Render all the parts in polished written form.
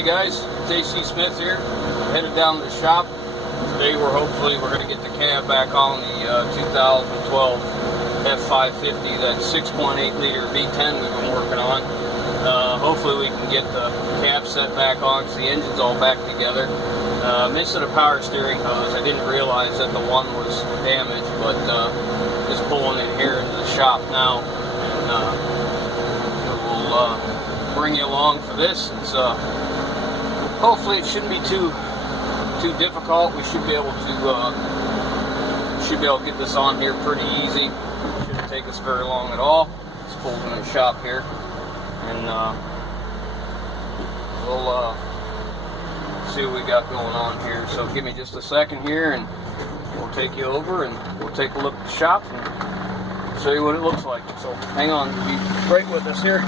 Hey guys, JC Smith here, headed down to the shop. Today hopefully we're going to get the cab back on the 2012 F550, that 6.8 liter V10 we've been working on. Hopefully we can get the cab set back on because the engine's all back together. Missing a power steering hose. I didn't realize that the one was damaged, but just pulling it here into the shop now, and we'll bring you along for this. It's hopefully it shouldn't be too difficult. We should be able to get this on here pretty easy. Shouldn't take us very long at all. Just pulled in the shop here, and we'll see what we got going on here. So give me just a second here, and we'll take you over and we'll take a look at the shop and show you what it looks like. So hang on, be right with us here.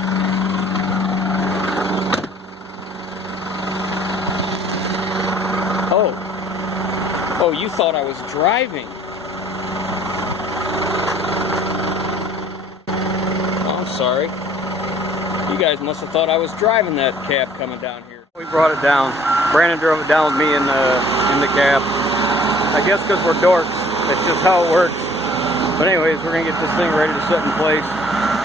Oh, you thought I was driving. Oh, I'm sorry. You guys must have thought I was driving that cab coming down here. We brought it down. Brandon drove it down with me in the cab. I guess because we're dorks. That's just how it works. But anyways, we're going to get this thing ready to set in place.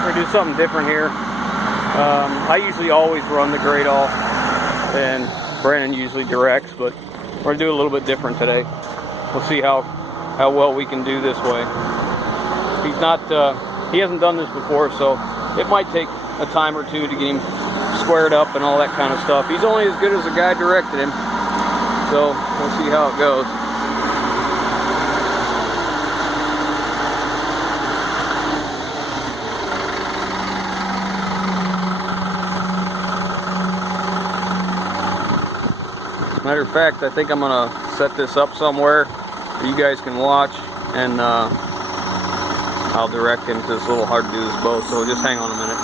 We're going to do something different here. I usually always run the gradall, and Brandon usually directs, but we're going to do a little bit different today. We'll see how well we can do this way. He hasn't done this before, so it might take a time or two to get him squared up and all that kind of stuff. He's only as good as the guy directed him, so we'll see how it goes. Matter of fact, I think I'm gonna set this up somewhere where you guys can watch, and I'll direct him because it's a little hard to do this both, so just hang on a minute.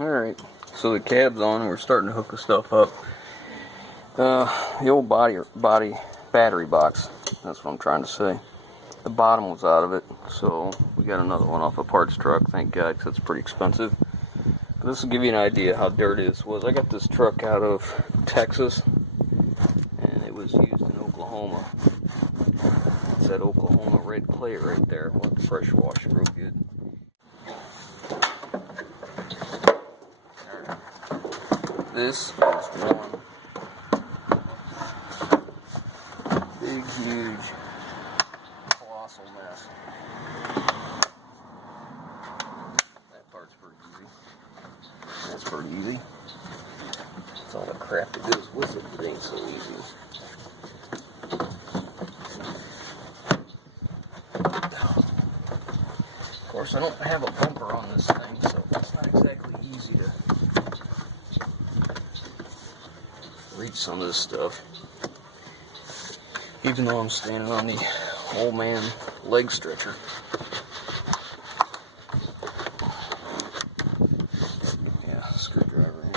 Alright, so the cab's on and we're starting to hook the stuff up. The old battery box, that's what I'm trying to say. The bottom was out of it, so we got another one off a parts truck, thank God, because it's pretty expensive. But this will give you an idea how dirty this was. I got this truck out of Texas, and it was used in Oklahoma. It's that Oklahoma red clay right there. We'll have to pressure wash it real good. This is one big, huge, colossal mess. That part's pretty easy. That's pretty easy. It's all the crap that goes with it that ain't so easy. Of course, I don't have a bumper on this thing, so it's not exactly easy to reach some of this stuff. Even though I'm standing on the old man leg stretcher. Yeah, screwdriver in.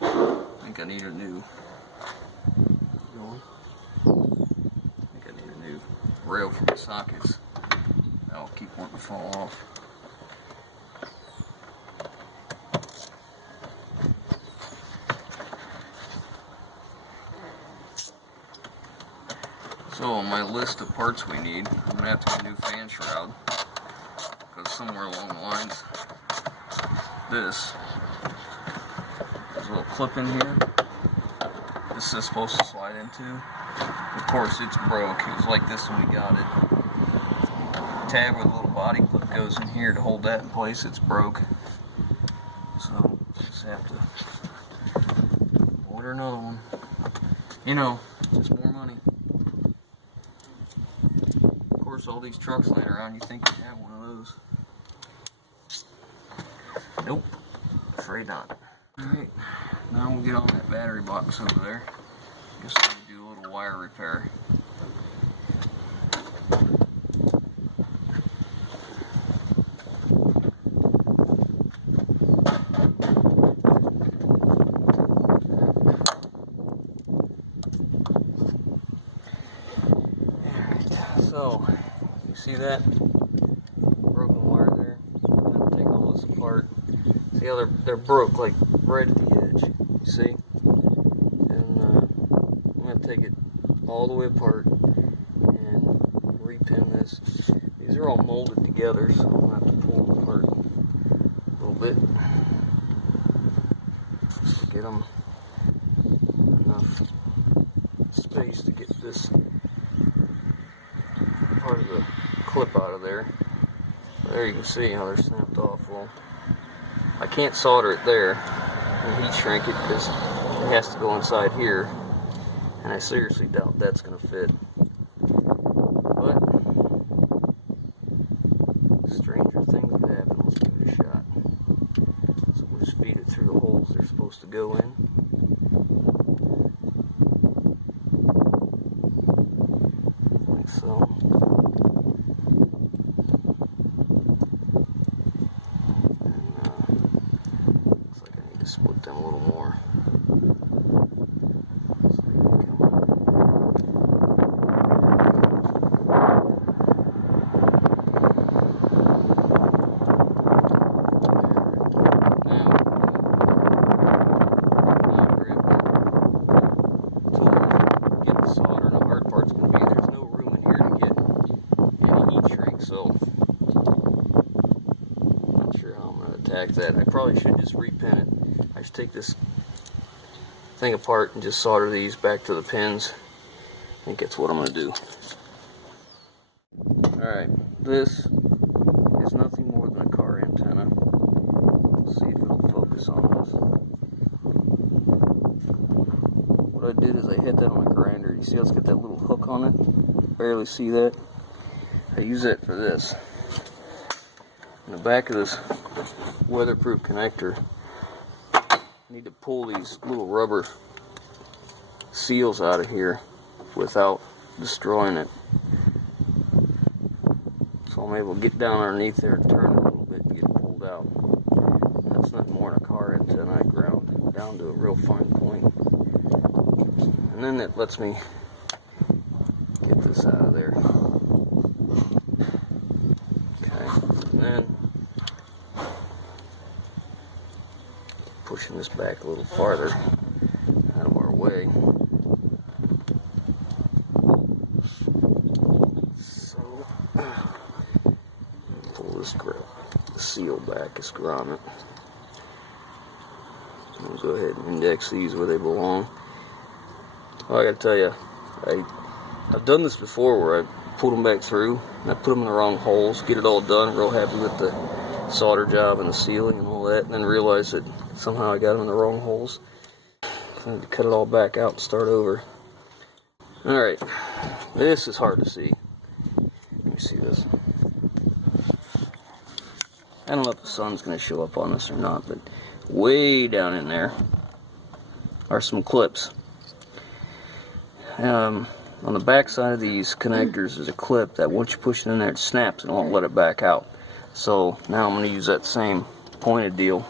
I think I need a new rail for the sockets. I'll keep wanting to fall off. So on my list of parts we need, I'm going to have to get a new fan shroud, because somewhere along the lines, there's a little clip in here. This is supposed to slide into. Of course it's broke. It was like this when we got it. Tab with a little body clip goes in here to hold that in place. It's broke. So just have to order another one. You know, just more money. Of course, all these trucks laying around, you think you have one of those. Nope, afraid not. Alright, now we'll get on that battery box over there. Guess we'll do a little wire repair. So, you see that broken wire there? I'm going to take all this apart. See how they're broke, like right at the edge. You see? And I'm going to take it all the way apart and repin this. These are all molded together, so I'm going to have to pull them apart a little bit just to get them enough space to get this part of the clip out of there. There you can see how they're snapped off. Well, I can't solder it there and heat shrink it because it has to go inside here, and I seriously doubt that's going to fit. But stranger things have happened. Let's give it a shot. So we'll just feed it through the holes they're supposed to go in. Like so. Split them a little more. That. I probably should just repin it. I should take this thing apart and just solder these back to the pins. I think that's what I'm going to do. Alright, this is nothing more than a car antenna. Let's see if it'll focus on this. What I did is I hit that on a grinder. You see how it's got that little hook on it? Barely see that. I use that for this. In the back of this weatherproof connector, I need to pull these little rubber seals out of here without destroying it. So I'm able to get down underneath there and turn it a little bit and get it pulled out. And that's nothing more than a car antenna I ground down to a real fine point. And then it lets me get this out of there. Okay, and then pushing this back a little farther out of our way. So, pull this seal back, this grommet. I'll go ahead and index these where they belong. Well, I gotta tell you, I've done this before where I pulled them back through and I put them in the wrong holes, get it all done, real happy with the solder job and the sealing and all that, and then realized that somehow I got them in the wrong holes. I had to cut it all back out and start over. Alright, this is hard to see. Let me see this. I don't know if the sun's going to show up on this or not, but way down in there are some clips. On the back side of these connectors is a clip that once you push it in there, it snaps and won't let it back out. So now I'm going to use that same pointed deal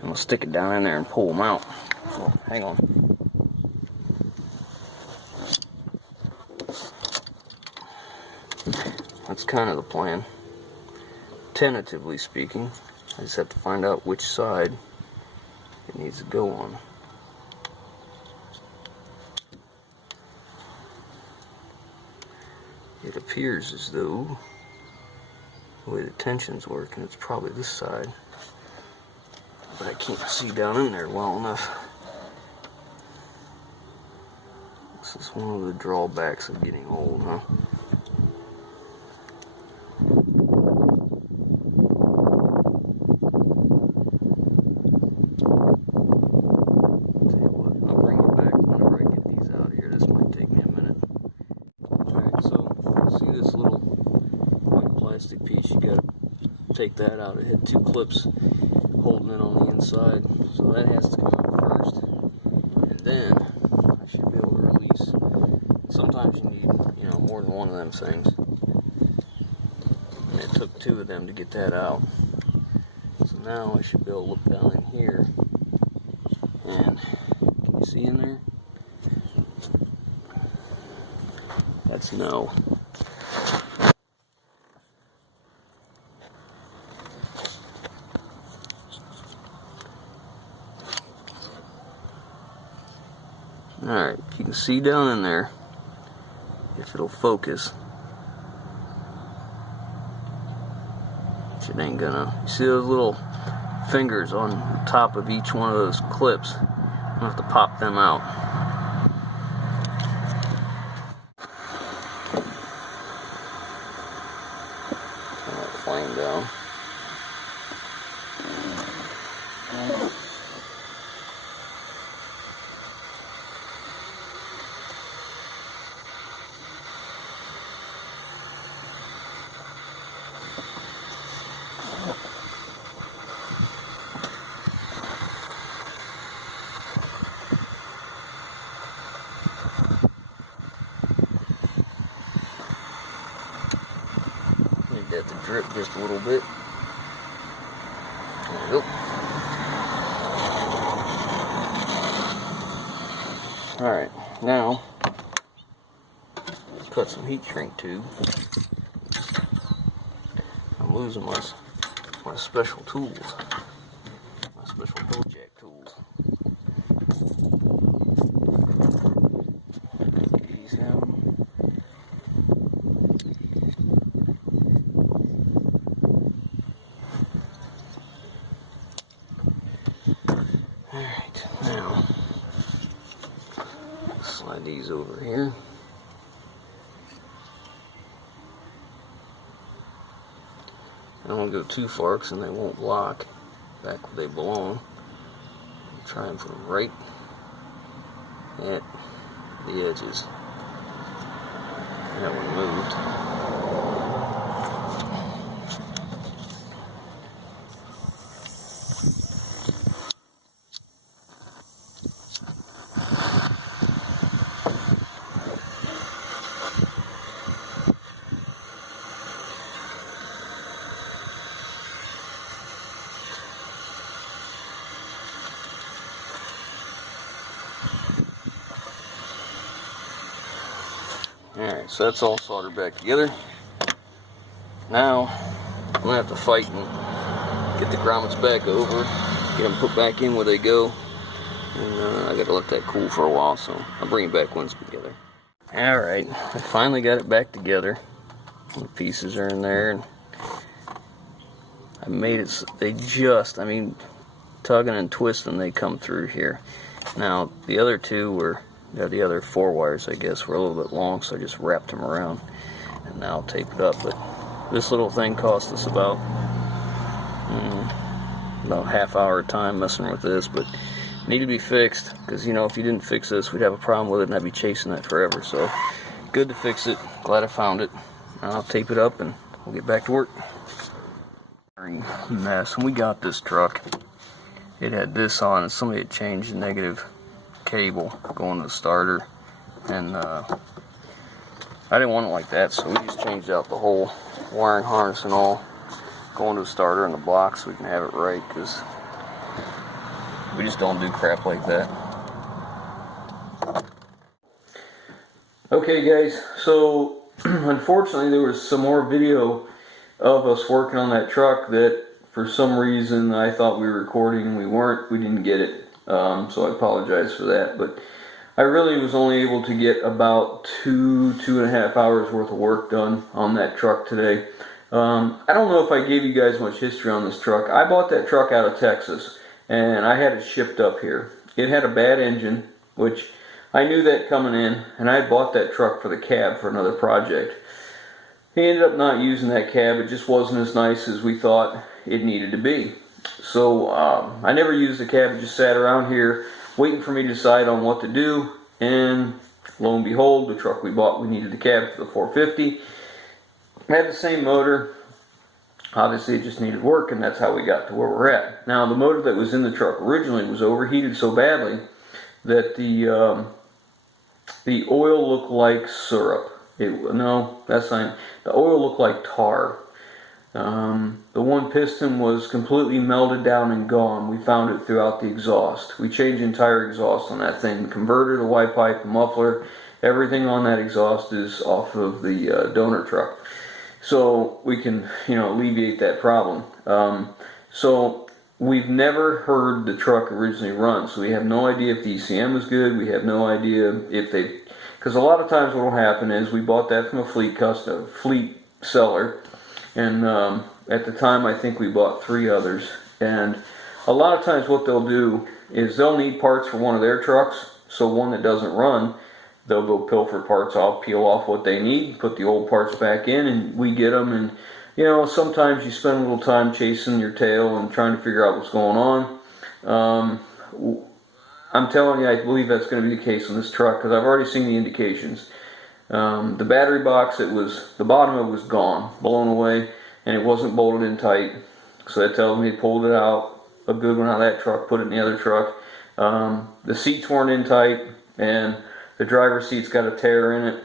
and we'll stick it down in there and pull them out. So hang on. That's kind of the plan. Tentatively speaking, I just have to find out which side it needs to go on. It appears as though the way the tension's working, it's probably this side, but I can't see down in there well enough. This is one of the drawbacks of getting old, huh? Plastic piece, you gotta take that out. It had two clips holding it on the inside, so that has to come out first, and then I should be able to release. Sometimes you need, more than one of them things, and it took two of them to get that out. So now I should be able to look down in here, and can you see in there? That's no. Alright, you can see down in there, if it'll focus, which it ain't gonna. You see those little fingers on the top of each one of those clips? I'm gonna have to pop them out. Turn that flame down. Need that to drip just a little bit. There we go. Alright, now let's cut some heat shrink tube. I'm losing my special tools, my special toe jack tools. These out. Alright, now slide these over here. I don't want to go too far because then they won't lock back where they belong. Try and put them right at the edges. That one moved. Alright, so that's all soldered back together. Now, I'm going to have to fight and get the grommets back over, get them put back in where they go. And I got to let that cool for a while, so I'll bring it back once together. Alright, I finally got it back together. The pieces are in there, and I made it so they just, I mean, tugging and twisting, they come through here. Now, the other two were, the other 4 wires, I guess, were a little bit long, so I just wrapped them around, and now I'll tape it up. But this little thing cost us about half hour time messing with this, but it needed to be fixed, because, you know, if you didn't fix this, we'd have a problem with it, and I'd be chasing that forever. So, good to fix it. Glad I found it. I'll tape it up, and we'll get back to work. Mess. When we got this truck, it had this on, and somebody had changed the negative cable going to the starter, and I didn't want it like that, so we just changed out the whole wiring harness and all, going to the starter and the block so we can have it right, because we just don't do crap like that. Okay guys, so unfortunately there was some more video of us working on that truck that for some reason I thought we were recording and we weren't. We didn't get it, so I apologize for that, but I really was only able to get about 2.5 hours worth of work done on that truck today. I don't know if I gave you guys much history on this truck. I bought that truck out of Texas and I had it shipped up here. It had a bad engine, which I knew that coming in, and I had bought that truck for the cab for another project. He ended up not using that cab. It just wasn't as nice as we thought it needed to be. So I never used the cab. It just sat around here waiting for me to decide on what to do, and lo and behold, the truck we bought, we needed the cab for the 450. It had the same motor. Obviously it just needed work, and that's how we got to where we're at. Now the motor that was in the truck originally was overheated so badly that the oil looked like syrup. No, that's not. The oil looked like tar. The one piston was completely melted down and gone. We found it throughout the exhaust. We changed the entire exhaust on that thing. The converter, the Y pipe, the muffler, everything on that exhaust is off of the donor truck. So we can, you know, alleviate that problem. So we've never heard the truck originally run, so we have no idea if the ECM is good. We have no idea if they, because a lot of times what will happen is we bought that from a fleet seller, and at the time I think we bought 3 others, and a lot of times what they'll do is they'll need parts for one of their trucks, so one that doesn't run, they'll go pilfer parts off, peel off what they need, put the old parts back in, and we get them. And you know, sometimes you spend a little time chasing your tail and trying to figure out what's going on. I'm telling you, I believe that's going to be the case on this truck, because I've already seen the indications. The battery box, the bottom of it was gone, blown away, and it wasn't bolted in tight. So that tells me they pulled it out, a good one out of that truck, put it in the other truck. The seats weren't in tight, and the driver's seat's got a tear in it.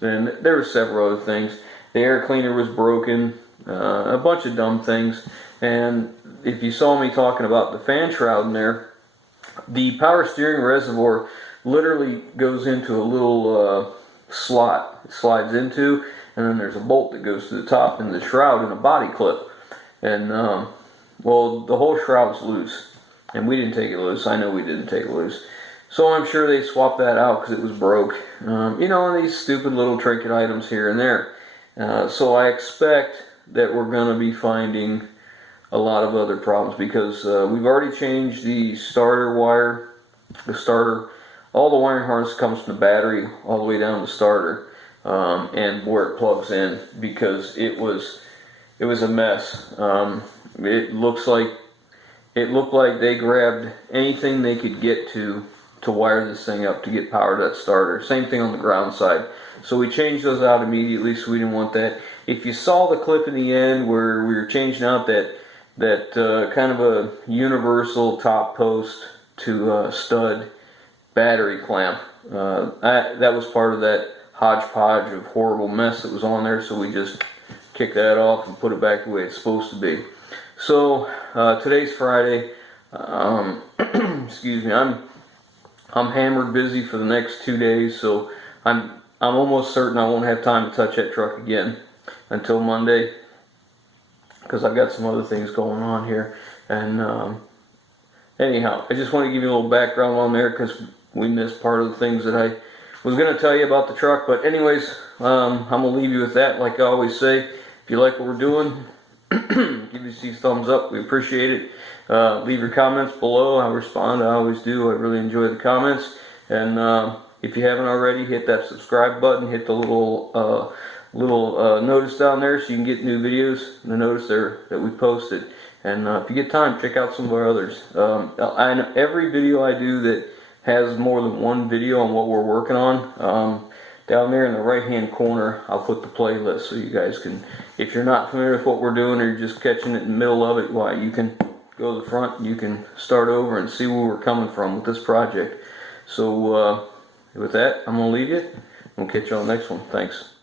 Then there were several other things. The air cleaner was broken, a bunch of dumb things. And if you saw me talking about the fan shroud in there, the power steering reservoir literally goes into a little slot. It slides into, and then there's a bolt that goes to the top in the shroud in a body clip. And well, the whole shroud's loose, and we didn't take it loose. I know we didn't take it loose. So I'm sure they swapped that out because it was broke. You know, these stupid little trinket items here and there. So I expect that we're going to be finding a lot of other problems, because we've already changed the starter wire. All the wiring harness comes from the battery all the way down to the starter, and where it plugs in, because it was a mess. It looked like they grabbed anything they could get to wire this thing up to get power to that starter. Same thing on the ground side. So we changed those out immediately, so we didn't want that. If you saw the clip in the end where we were changing out that kind of a universal top post to stud battery clamp, that was part of that hodgepodge of horrible mess that was on there, so we just kicked that off and put it back the way it's supposed to be. So today's Friday. Excuse me. I'm hammered busy for the next 2 days, so I'm I'm almost certain I won't have time to touch that truck again until Monday, because I've got some other things going on here. And anyhow, I just want to give you a little background on there, because we missed part of the things that I was going to tell you about the truck. But anyways, I'm going to leave you with that. Like I always say, if you like what we're doing, give us these thumbs up. We appreciate it. Leave your comments below. I respond. I always do. I really enjoy the comments. And if you haven't already, hit that subscribe button. Hit the little notice down there so you can get new videos. The notice there that we posted. And if you get time, check out some of our others. And every video I do that has more than one video on what we're working on, down there in the right hand corner, I'll put the playlist so you guys can, if you're not familiar with what we're doing or you're just catching it in the middle of it, why, you can go to the front and you can start over and see where we're coming from with this project. So with that, I'm going to leave you. We'll catch you on the next one. Thanks.